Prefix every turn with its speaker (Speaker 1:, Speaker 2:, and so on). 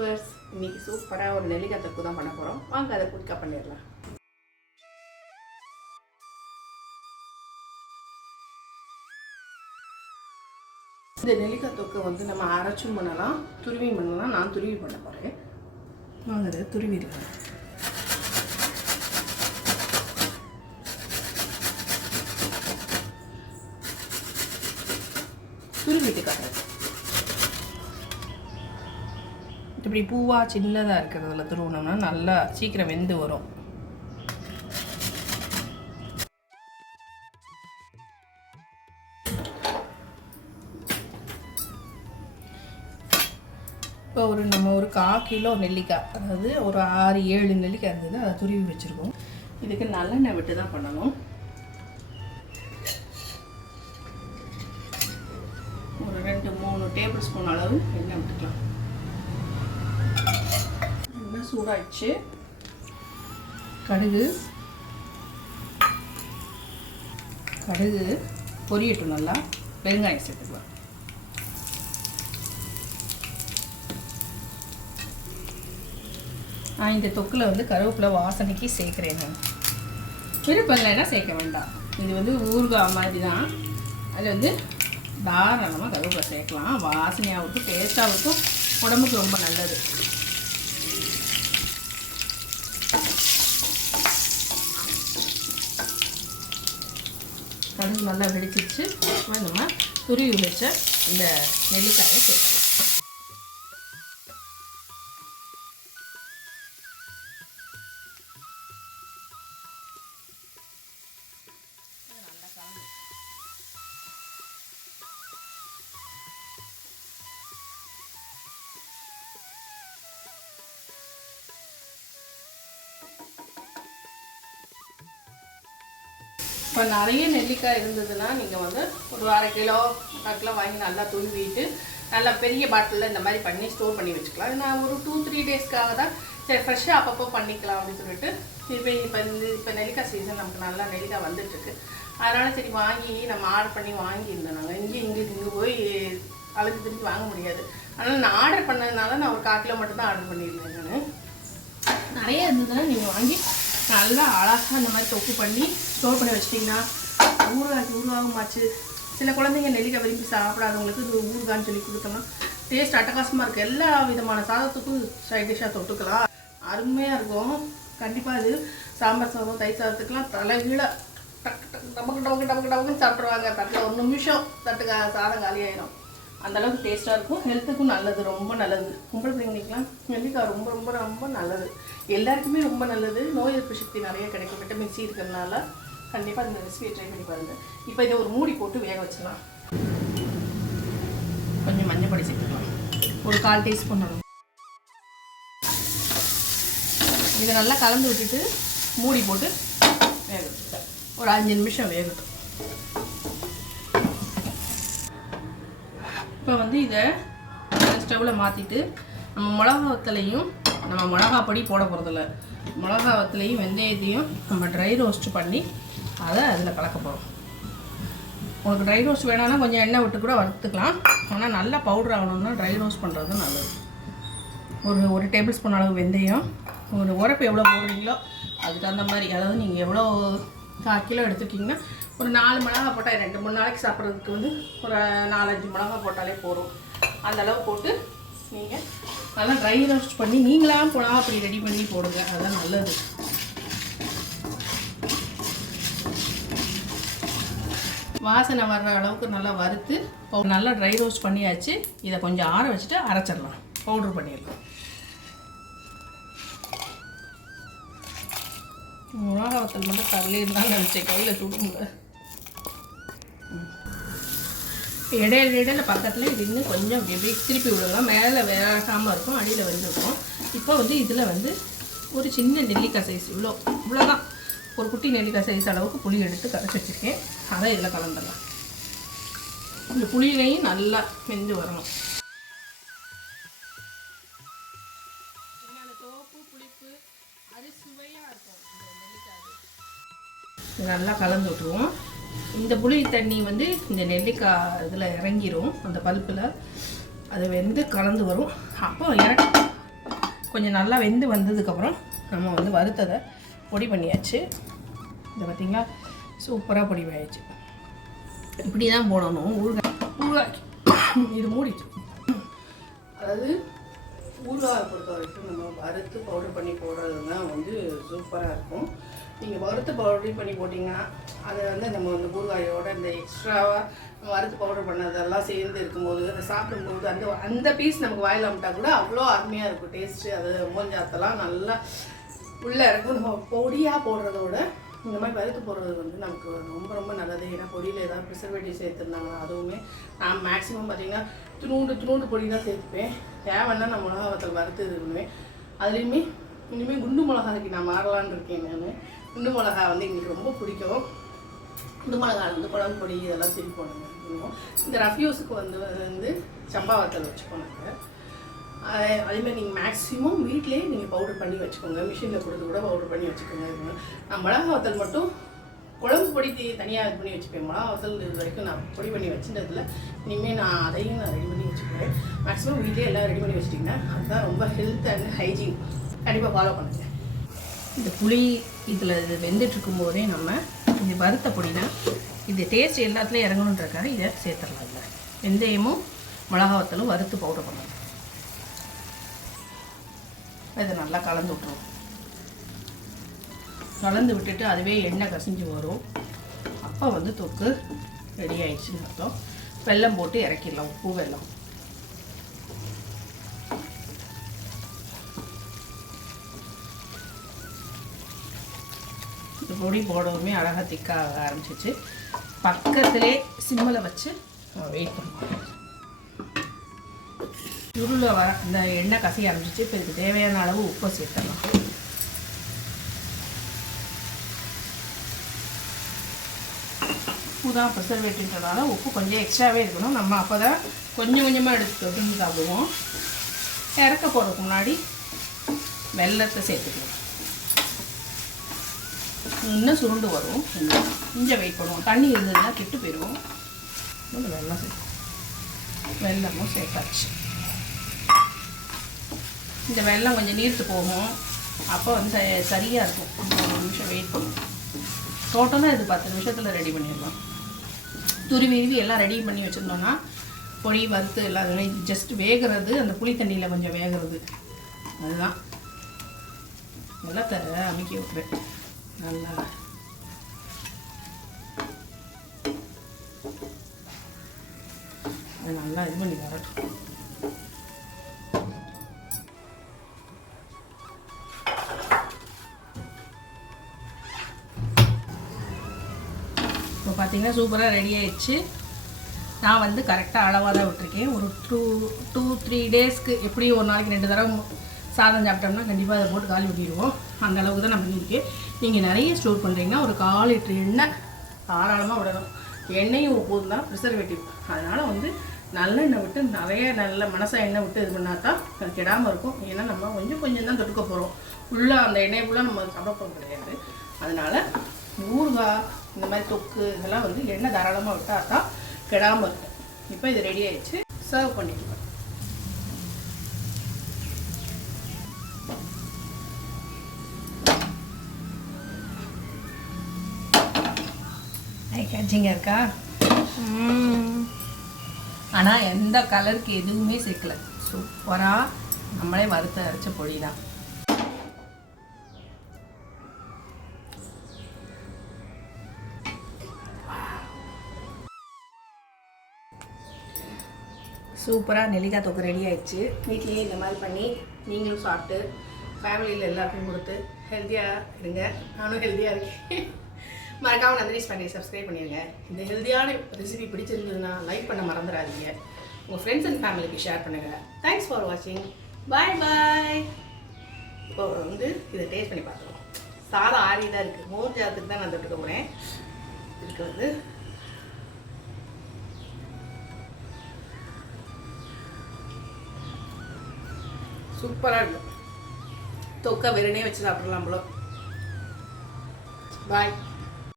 Speaker 1: Viewers இன்னைக்கு சூப்பராக ஒரு நெல்லிக்காய் தொக்கு தான் பண்ண போகிறோம் வாங்க அதை குயிக்காக பண்ணிடலாம். இந்த நெல்லிக்காய் தொக்கை வந்து நம்ம அரைச்சும் பண்ணலாம் துருவியும் பண்ணலாம். நான் துருவி பண்ண போகிறேன் வாங்க அதை துருவிடலாம். துருவிட்டு காட்டுறேன். இப்படி பூவாக சின்னதாக இருக்கிறதுல துருவணும்னா நல்லா சீக்கிரம் வெந்து வரும். இப்போ ஒரு நம்ம ஒரு கால் கிலோ நெல்லிக்காய் அதாவது ஒரு ஆறு ஏழு நெல்லிக்காய் இருந்தது அதை துருவி வச்சுருக்கோம். இதுக்கு நல்லெண்ணெய் விட்டு தான் பண்ணணும். ஒரு ரெண்டு மூணு டேபிள் ஸ்பூன் அளவு எண்ணெய் விட்டுக்கலாம். சூடாயிடுச்சு. கடுகு. கடுகு பொரியட்டும் நல்லா. பெருங்காயம் சேர்த்துக்கலாம். நான் இந்த தொக்கில் வந்து கருவேப்பிலை வாசனைக்கு சேர்க்குறேன் நான். விருப்பம் இல்லைன்னா சேர்க்க வேண்டாம். இது வந்து ஊறுகாய் மாதிரி தான். அது வந்து தாராளமாக கருவேப்பிலை சேர்க்கலாம். வாசனையாகட்டும் டேஸ்ட்டாகட்டும் உடம்புக்கு ரொம்ப நல்லது. கடுகு நல்லா வெடிச்சிச்சு நம்ம துருவி வச்ச இந்த நெல்லிக்காயை சேர்க்கலாம் இப்போ நிறைய நெல்லிக்காய் இருந்ததுன்னா நீங்கள் வந்து ஒரு அரை கிலோ முக்கால் கிலோ வாங்கி நல்லா துருவிட்டு நல்லா பெரிய பாட்டிலில் இந்த மாதிரி பண்ணி ஸ்டோர் பண்ணி வச்சுக்கலாம். நான் ஒரு டூ த்ரீ டேஸ்க்காக தான் சரி ஃப்ரெஷ்ஷாக அப்பப்போ பண்ணிக்கலாம் அப்படின்னு சொல்லிட்டு இப்போ இப்போ இந்த இப்போ நெல்லிக்காய் சீசன் நமக்கு நல்லா நெல்லிக்காய் வந்துட்டுருக்கு. அதனால் சரி வாங்கி நம்ம ஆர்டர் பண்ணி வாங்கியிருந்தோம் நாங்கள் இங்கே இங்கே இங்கே போய் அழைச்சி திருப்பி வாங்க முடியாது. அதனால் நான் ஆர்டர் பண்ணதுனால நான் ஒரு கால் கிலோ மட்டும்தான் ஆர்டர் பண்ணியிருந்தேன் நான். நிறைய இருந்ததுன்னா நீங்கள் வாங்கி நல்லா அழகாக இந்த மாதிரி தொக்கு பண்ணி ஸ்டோர் பண்ணி வச்சிட்டிங்கன்னா ஊறுகாய்க்கு ஊறுகாகுமாச்சு சில குழந்தைங்க நெல்லிக்காய் விரும்பி சாப்பிடாதவங்களுக்கு இது ஊறுகான்னு சொல்லி கொடுத்தோம்னா டேஸ்ட் அட்டகாசமாக இருக்குது எல்லா விதமான சாதத்துக்கும் சைட் டிஷ்ஷாக தொட்டுக்கலாம். அருமையாக இருக்கும். கண்டிப்பாக இது சாம்பார் சாதம் தயிர் சாதத்துக்குலாம் தலைகீழாக டக்கு டக்கு டமக்கு டமக்கு டமக்கு டமக்குன்னு சாப்பிட்ருவாங்க தட்டில் ஒரு நிமிஷம் தட்டுக்க சாதம் காலியாயிடும் அந்தளவுக்கு டேஸ்ட்டாக இருக்கும். ஹெல்த்துக்கும் நல்லது. ரொம்ப நல்லது. கும்பல் பிள்ளைங்களுக்குலாம் நெல்லிக்காய் ரொம்ப ரொம்ப ரொம்ப நல்லது. எல்லாருக்குமே ரொம்ப நல்லது. நோய் எதிர்ப்பு சக்தி நிறைய கிடைக்கும். விட்டமின் சி இருக்கிறதுனால கண்டிப்பாக இந்த ரெசிபியை ட்ரை பண்ணி பாருங்கள் இப்போ இதை ஒரு மூடி போட்டு வேக வச்சிடலாம். கொஞ்சம் மஞ்சள் பொடி சேர்த்துக்கலாம். ஒரு கால் டீஸ்பூன் அளவு. இதை நல்லா கலந்து விட்டுட்டு மூடி போட்டு வேக ஒரு அஞ்சு நிமிஷம் வேகட்டும். இப்போ வந்து இதை ஸ்டவ்வில் மாற்றிட்டு நம்ம மிளகா வத்தலையும் நம்ம மிளகா பொடி போட போகிறதில்ல மிளகா வத்தலையும் வெந்தயத்தையும் நம்ம ட்ரை ரோஸ்ட் பண்ணி அதை அதில் கலக்க போகிறோம். உங்களுக்கு ட்ரை ரோஸ்ட் வேணான்னா கொஞ்சம் எண்ணெய் விட்டு கூட வறுத்துக்கலாம். ஆனால் நல்லா பவுடர் ஆகணும்னா ட்ரை ரோஸ்ட் பண்ணுறது நல்லது. ஒரு ஒரு டேபிள் ஸ்பூன் அளவு வெந்தயம். ஒரு உரப்பு எவ்வளோ போடுறீங்களோ அதுக்கு தகுந்த மாதிரி அதாவது நீங்கள் எவ்வளோ கால் கிலோ எடுத்துக்கிட்டிங்கன்னா ஒரு நாலு மிளகா போட்டால் ரெண்டு மூணு நாளைக்கு சாப்பிட்றதுக்கு வந்து ஒரு நாலஞ்சு மிளகா போட்டாலே போதும். அந்த அளவு போட்டு நீங்கள் நல்லா ட்ரை ரோஸ்ட் பண்ணி நீங்களாம் மிளகா அப்படி ரெடி பண்ணி போடுங்க. அதுதான் நல்லது. வாசனை வர்ற அளவுக்கு நல்லா வறுத்து நல்லா ட்ரை ரோஸ்ட் பண்ணியாச்சு. இதை கொஞ்சம் ஆற வச்சுட்டு அரைச்சிடலாம். பவுட்ரு பண்ணிடலாம். மிளகாவத்தல் மட்டும் தள்ளியிருந்தான்னு நினச்சேன். கையில் சுடுங்க இடையில இடையில பக்கத்தில் இது இன்னும் கொஞ்சம் இப்படி திருப்பி விடுங்க மேலே வேகாமல் இருக்கும். அடியில் வந்துருக்கும். இப்போ வந்து இதில் வந்து ஒரு சின்ன நெல்லிக்காய் சைஸ் இவ்வளோ. இவ்வளோதான் ஒரு குட்டி நெல்லிக்காய் சைஸ் அளவுக்கு புளி எடுத்து கரைச்சி வச்சுருக்கேன். அதை இதில் கலந்துடலாம். இந்த புளியிலையும் நல்லா வெந்து வரணும். நல்லா கலந்து விட்ருவோம் இந்த புளி தண்ணி வந்து இந்த நெல்லிக்காய் இதில் இறங்கிரும். அந்த பல்பில் அது வெந்து கலந்து வரும். அப்போ இறக்க கொஞ்சம் நல்லா வெந்து வந்ததுக்கப்புறம் நம்ம வந்து வறுத்ததை பொடி பண்ணியாச்சு. இதை பார்த்தீங்களா? சூப்பராக பொடி ஆயிடுச்சு. இப்படி தான் போடணும். ஊறுகாய் ஊறுகாய். இது மூடிச்சு அதாவது ஊறுகாய் பொறுத்த வரைக்கும் நம்ம வறுத்து பவுடர் பண்ணி போடுறது தான் வந்து சூப்பராக இருக்கும். நீங்கள் வறுத்து பவுடர் பண்ணி போட்டிங்கன்னா அதை வந்து நம்ம வந்து ஊறுகாயோட இந்த எக்ஸ்ட்ராவாக வறுத்து பவுடர் பண்ணதெல்லாம் சேர்ந்து இருக்கும்போது அதை சாப்பிடும்போது அந்த அந்த பீஸ் நமக்கு வாயில் அமிட்டா கூட அவ்வளோ அருமையாக இருக்கும். டேஸ்ட்டு அது மோஞ்சாத்தெல்லாம் நல்லா உள்ளே இருக்கும் நம்ம பொடியாக போடுறதோட இந்த மாதிரி வறுத்து போடுறது வந்து நமக்கு ரொம்ப ரொம்ப நல்லது. ஏன்னா பொடியில் ஏதாவது ப்ரிசர்வேட்டிவ் சேர்த்துருந்தாங்கன்னா அதுவுமே நான் மேக்ஸிமம் பார்த்தீங்கன்னா துணூண்டு துணூண்டு பொடி தான் சேர்த்துப்பேன். தேவைன்னா நான் மிளகா வத்தல் வறுத்து இது பண்ணுவேன். அதுலேயுமே இனிமேல் குண்டு மிளகாய்க்கு நான் மாறலான்னு இருக்கேன் நான். குண்டு மிளகா வந்து எங்களுக்கு ரொம்ப பிடிக்கும். குண்டு மிளகா வந்து குழம்பு பொடி இதெல்லாம் சரி போடுங்க இந்த ரஃப்யூஸுக்கு வந்து வந்து சம்பா வத்தல் வச்சுப்போம் அதேமாதிரி நீங்கள் மேக்ஸிமம் வீட்டிலேயே நீங்கள் பவுடர் பண்ணி வச்சுக்கோங்க. மிஷினில் கொடுத்து கூட பவுடர் பண்ணி வச்சுக்கோங்க. நான் மிளகா வத்தல் மட்டும் குழம்பு பொடி தனியாக இது பண்ணி வச்சுப்பேன். மிளகா வத்தல் இது வரைக்கும் நான் பொடி பண்ணி வச்சுட்டதில் இனிமேல் நான் அதையும் நான் ரெடி பண்ணி வச்சுக்குவேன். மேக்ஸிமம் வீட்லேயே எல்லாம் ரெடி பண்ணி வச்சுட்டிங்கன்னா அதுதான் ரொம்ப ஹெல்த் அண்ட் ஹைஜீன் கண்டிப்பாக ஃபாலோ பண்ணுங்கள் இந்த புளி இதில் இது வெந்துட்டுருக்கும் போதே நம்ம இது வறுத்த பொடினா இது டேஸ்ட் எல்லாத்துலேயும் இறங்கணுன்றக்காக இதை சேர்த்துடலாம் இல்லை வெந்தயமும் மிளகா வத்தலும் வறுத்து பவுடர் பண்ணணும். இதை நல்லா கலந்து விட்ருவோம் கலந்து விட்டுட்டு அதுவே எண்ணெய் கசிஞ்சு வரும். அப்போ வந்து தொக்கு ரெடி ஆயிடுச்சுன்னு அர்த்தம். வெல்லம் போட்டு இறக்கிடலாம் உப்பு வெல்லம். இந்த பொடி போடவுமே அழகாக திக்காக ஆரம்பிச்சிச்சு பக்கத்திலே சிம்மில் வச்சு வெயிட் பண்ணுவோம் சுருள வர இந்த எண்ணெய் கசிய ஆரம்பிச்சிச்சு இப்போ இதுக்கு தேவையான அளவு உப்பை சேர்த்துடலாம். உப்பு தான் ப்ரிசர்வேட்டிவ்ன்றதால உப்பு கொஞ்சம் எக்ஸ்ட்ராவே இருக்கணும். நம்ம அப்போ தான் கொஞ்சம் கொஞ்சமாக எடுத்து தொட்டு சாப்பிடுவோம். இறக்க போகிறதுக்கு முன்னாடி வெல்லத்தை சேர்த்துக்கணும் இன்னும் சுருண்டு வரும். கொஞ்சம் வெயிட் பண்ணுவோம். தண்ணி இருந்ததுன்னா கெட்டு போயிடுவோம் வெள்ளம் சேர்க்கும் சேர்த்து வெல்லமும் சேர்த்தாச்சு. இந்த வெள்ளம் கொஞ்சம் நீர்த்து போகும். அப்போ வந்து சரியாக இருக்கும். ஒரு நிமிஷம் வெயிட் பண்ணும் டோட்டலாக இது பத்து நிமிஷத்தில் ரெடி பண்ணிடலாம். துருவி எல்லாம் ரெடி பண்ணி வச்சுருந்தோன்னா பொடி வறுத்து எல்லாம் ஜஸ்ட் வேகிறது அந்த புளி தண்ணியில் கொஞ்சம் வேகிறது. அதுதான். வெள்ளத்தை அமைக்கி விட்டுறேன் நல்லா. அது நல்லா இது பண்ணி வரட்டும். பார்த்தீங்கன்னா சூப்பராக ரெடி ஆயிடுச்சு. நான் வந்து கரெக்டாக அளவாக தான் விட்டுருக்கேன். ஒரு டூ டூ த்ரீ டேஸ்க்கு எப்படியும் ஒரு நாளைக்கு ரெண்டு தடவை சாதம் சாப்பிட்டோம்னா கண்டிப்பாக அதை போட்டு காலி பண்ணிடுவோம். அந்த அளவுக்கு தான் நான் பண்ணியிருக்கேன் நீங்கள் நிறைய ஸ்டோர் பண்ணுறீங்கன்னா ஒரு கால் லிட்டர் எண்ணெய் தாராளமாக விடணும். எண்ணெயும் போதும் தான் ப்ரிசர்வேட்டிவ் அதனால் வந்து நல்லெண்ணெய் விட்டு நிறைய நல்ல மனசாக எண்ணெய் விட்டு இது பண்ணால் தான் அது கெடாமல் இருக்கும். ஏன்னா நம்ம கொஞ்சம் கொஞ்சம் தான் தொட்டுக்க போகிறோம் ஃபுல்லாக அந்த எண்ணெய் ஃபுல்லாக நம்ம சாப்பிட போகிறது கிடையாது. அதனால் ஊறுகாய் இந்த மாதிரி தொக்கு இதெல்லாம் வந்து எண்ணெய் தாராளமாக விட்டால் தான் கெடாமல் இருக்கும். இப்போ இது ரெடி ஆயிடுச்சு. சர்வ் பண்ணிக்கலாம் ஐ கேட்சிங்க இருக்கா? ஆனால் எந்த கலருக்கு எதுவுமே சேர்க்கல. சூப்பராக நம்மளே வறுத்த அரைச்ச பொடி தான் சூப்பராக நெல்லிக்காய் தொக்கு ரெடி ஆயிடுச்சு. வீட்லேயே இந்த மாதிரி பண்ணி நீங்களும் சாப்பிட்டு ஃபேமிலியில் எல்லாருக்கும் கொடுத்து ஹெல்த்தியாக இருங்க. நானும் ஹெல்த்தியாக இருக்கேன். மறக்காமல் நந்தினி பண்ணி சப்ஸ்கிரைப் பண்ணிடுங்க இந்த ஹெல்த்தியான ரெசிபி பிடிச்சிருந்ததுன்னா லைக் பண்ண மறந்துடாதீங்க. உங்கள் ஃப்ரெண்ட்ஸ் அண்ட் ஃபேமிலிக்கு ஷேர் பண்ணுங்கள் தேங்க்ஸ் ஃபார் வாட்சிங் பாய் பாய் இப்போ வந்து இதை டேஸ்ட் பண்ணி பார்த்துருவோம் சாதம் ஆறி தான் இருக்குது மோர் ஜாத்துக்கு தான் நான் தொட்டுக்க போகிறேன் இதுக்கு வந்து சூப்பராக இருக்கும். தொக்கை வெறுனே வச்சு சாப்பிடலாம் போல. பாய்